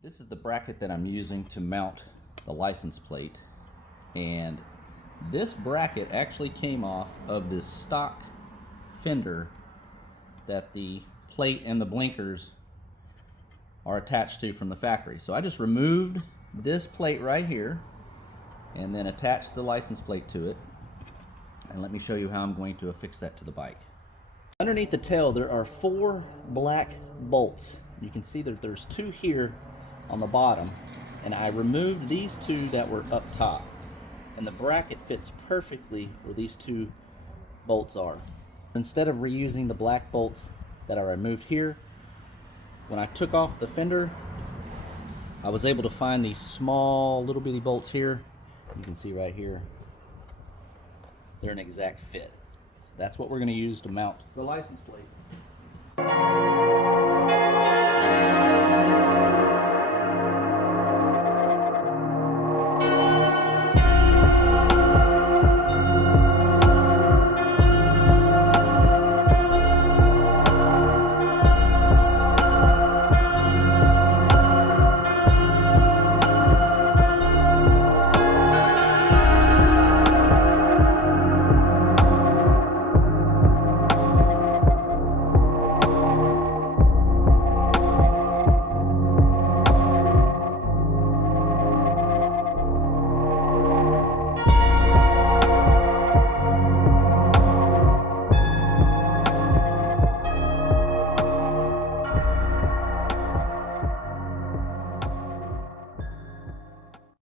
This is the bracket that I'm using to mount the license plate, and this bracket actually came off of this stock fender that the plate and the blinkers are attached to from the factory. So I just removed this plate right here and then attached the license plate to it, and let me show you how I'm going to affix that to the bike. Underneath the tail there are 4 black bolts. You can see that there's 2 here on the bottom, and I removed these 2 that were up top, and the bracket fits perfectly where these 2 bolts are. Instead of reusing the black bolts that I removed here, when I took off the fender, I was able to find these small little bitty bolts here. You can see right here, they're an exact fit. So that's what we're going to use to mount the license plate.